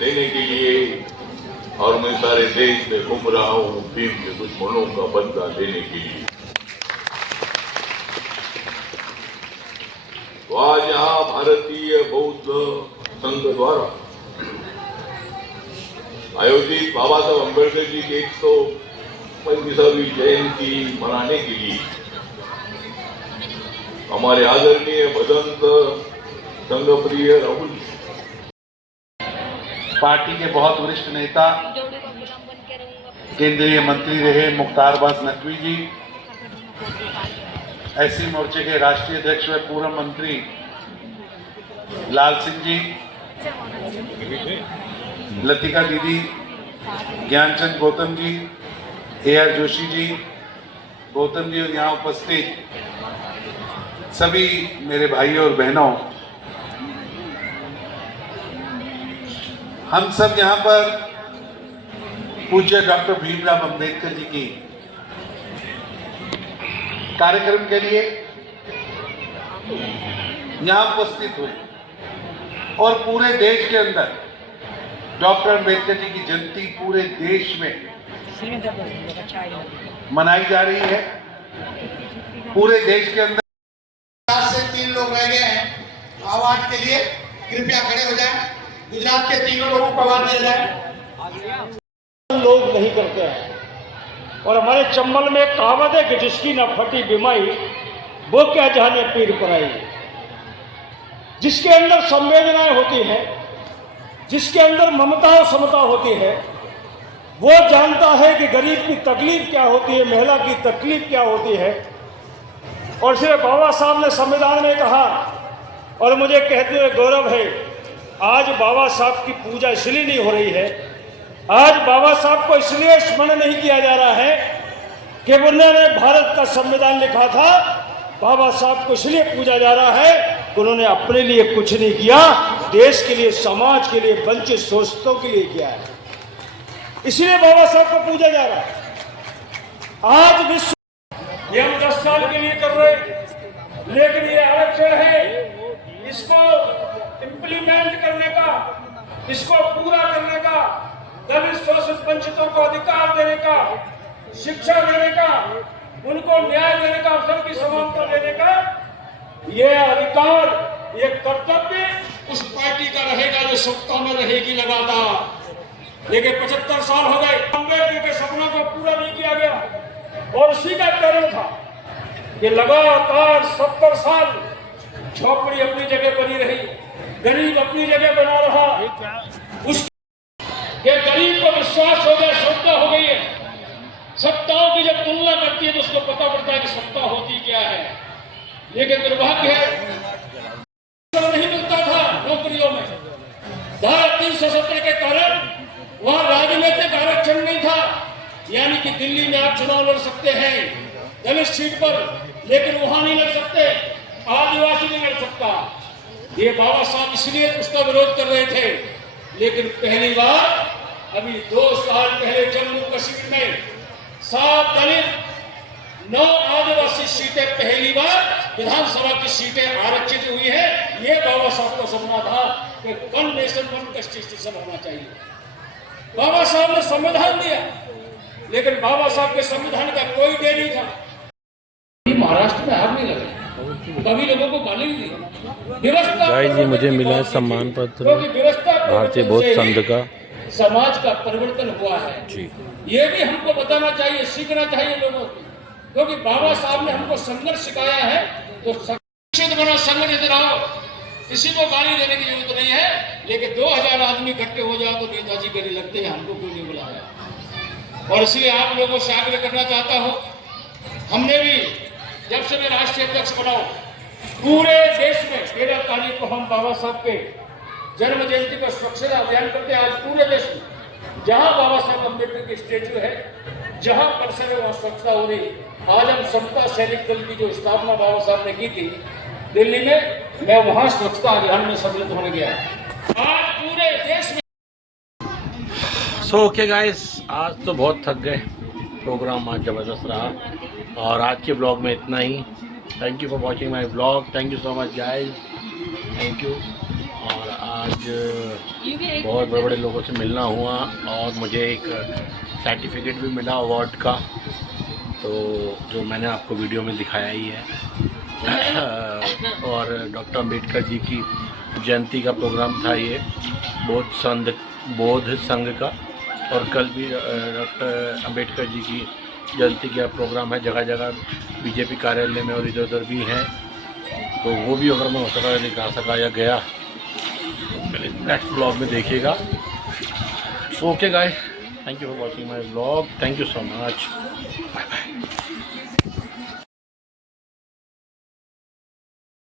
देने के लिए और मैं सारे देश में घूम रहा हूँ भीम के दुश्मनों का बदला लेने के लिए। तो आज यहाँ भारतीय बौद्ध संघ द्वारा आयोजित बाबा साहब अम्बेडकर जी की 135वीं जयंती मनाने के लिए हमारे आदरणीय भदंत संघप्रिय राहुल पार्टी के बहुत वरिष्ठ नेता केंद्रीय मंत्री रहे मुख्तार अब्बास नकवी जी, एससी मोर्चे के राष्ट्रीय अध्यक्ष व पूर्व मंत्री लाल सिंह जी, लतिका दीदी, ज्ञानचंद गौतम जी, AR जोशी जी, गौतम जी और यहाँ उपस्थित सभी मेरे भाइयों और बहनों, हम सब यहाँ पर पूज्य डॉक्टर भीमराव अंबेडकर जी की कार्यक्रम के लिए यहाँ उपस्थित हुए और पूरे देश के अंदर डॉक्टर अंबेडकर जी की जयंती पूरे देश में मनाई जा रही है। पूरे देश के अंदर 4 से 3 लोग रह गए हैं अवार्ड के लिए, कृपया खड़े हो जाएं। गुजरात के 3 लोगों को अवार्ड दिया जाए। लोग नहीं करते हैं और हमारे चंबल में कहावत है कि जिसकी न फटी बिमाई वो क्या जाने पीर पराई। जिसके अंदर संवेदनाएं होती हैं, जिसके अंदर ममता और समता होती है, वो जानता है कि गरीब की तकलीफ क्या होती है, महिला की तकलीफ क्या होती है। और सिर्फ बाबा साहब ने संविधान में कहा, और मुझे कहते हुए गौरव है, आज बाबा साहब की पूजा इसलिए नहीं हो रही है, आज बाबा साहब को इसलिए स्मरण नहीं किया जा रहा है कि उन्होंने भारत का संविधान लिखा था। बाबा साहब को इसलिए पूजा जा रहा है कि उन्होंने अपने लिए कुछ नहीं किया, देश के लिए, समाज के लिए, वंचित शोषितों के लिए किया है, इसलिए बाबा साहब को पूजा जा रहा है। आज विश्व ये हम 10 साल के लिए कर रहे, लेकिन ये आरक्षण है, इसको इम्प्लीमेंट करने का, इसको पूरा करने का, दलित शोषित वंचितों को अधिकार देने का, शिक्षा देने का, उनको न्याय देने का, अवसर की समानता देने का, ये अधिकार, ये कर्तव्य उस पार्टी का रहेगा जो सत्ता में रहेगी लगातार। लेकिन 75 साल हो गए, अम्बेडकर के सपनों को पूरा नहीं किया गया और उसी का कारण था कि लगातार 70 साल झोपड़ी अपनी जगह बनी रही, गरीब अपनी जगह बना रहा। उसके गरीब को विश्वास हो गया, श्रद्धा हो गई है। सत्ताओं की जब तुलना करती है तो उसको पता पड़ता है कि सत्ता होती क्या है। लेकिन दुर्भाग्य है, नहीं मिलता था नौकरियों में। धारा 370 के कारण वहां राजनीतिक आरक्षण नहीं था, यानी कि दिल्ली में आप चुनाव लड़ सकते हैं दलित सीट पर, लेकिन वहां नहीं लड़ सकते, आदिवासी नहीं लड़ सकता। ये बाबा साहब इसलिए उसका विरोध कर रहे थे। लेकिन पहली बार अभी 2 साल पहले जम्मू कश्मीर में 7 दलित 9 आदिवासी सीटें पहली बार विधानसभा की सीटें आरक्षित हुई है। ये बाबा साहब का सपना था कि 1 नेशन 1 कॉन्स्टिट्यूशन होना चाहिए। बाबा साहब ने संविधान दिया, लेकिन बाबा साहब के संविधान का कोई डे नहीं था। महाराष्ट्र में आग नहीं लगे, कभी लोगों को गाली नहीं दी। गाइस जी मुझे मिला सम्मान पत्र भारतीय बौद्ध संघ का, समाज का परिवर्तन हुआ है जी। ये भी हमको बताना चाहिए, सीखना चाहिए लोगों को, क्योंकि बाबा साहब ने हमको संघर्ष सिखाया है। तो शिक्षित बनो, संगठित रहो, किसी को गाली देने की जरूरत नहीं है। लेकिन 2000 आदमी इकट्ठे हो जाओ तो नेताजी कहने लगते हैं हमको क्यों नहीं बुलाया। और इसलिए आप लोगों से आग्रह करना चाहता हूँ, हमने भी जब से मैं राष्ट्रीय अध्यक्ष बना, पूरे देश में 13 तारीख को हम बाबा साहब के जन्म जयंती पर स्वच्छता अभियान करते हैं। आज पूरे देश में जहां बाबा साहब अम्बेडकर की स्टेच्यू है, जहां परिसर है, वहां स्वच्छता हो रही। आज हम समता सैनिक दल की जो स्थापना बाबा साहब ने की थी दिल्ली में, मैं वहां स्वच्छता अभियान में सम्मिलित होने गया। आज पूरे देश में सो ओके गाइस, आज तो बहुत थक गए, प्रोग्राम आज ज़बरदस्त रहा और आज के ब्लॉग में इतना ही। Thank you for watching my blog, thank you so much guys, thank you. और आज आज बहुत बड़े बड़े लोगों से मिलना हुआ और मुझे एक सर्टिफिकेट भी मिला अवार्ड का, तो जो मैंने आपको वीडियो में दिखाया ही है। और डॉक्टर अंबेडकर जी की जयंती का प्रोग्राम था ये बौद्ध संघ का, और कल भी डॉक्टर अंबेडकर जी की जयंती का प्रोग्राम है। जगह जगह बीजेपी कार्यालय में और इधर उधर भी हैं, तो वो भी अगर मैं हो सका दिखा सका या गया मेरे नेक्स्ट ब्लॉग में देखिएगा। So okay guys, thank you for watching my blog, thank you so much, bye bye.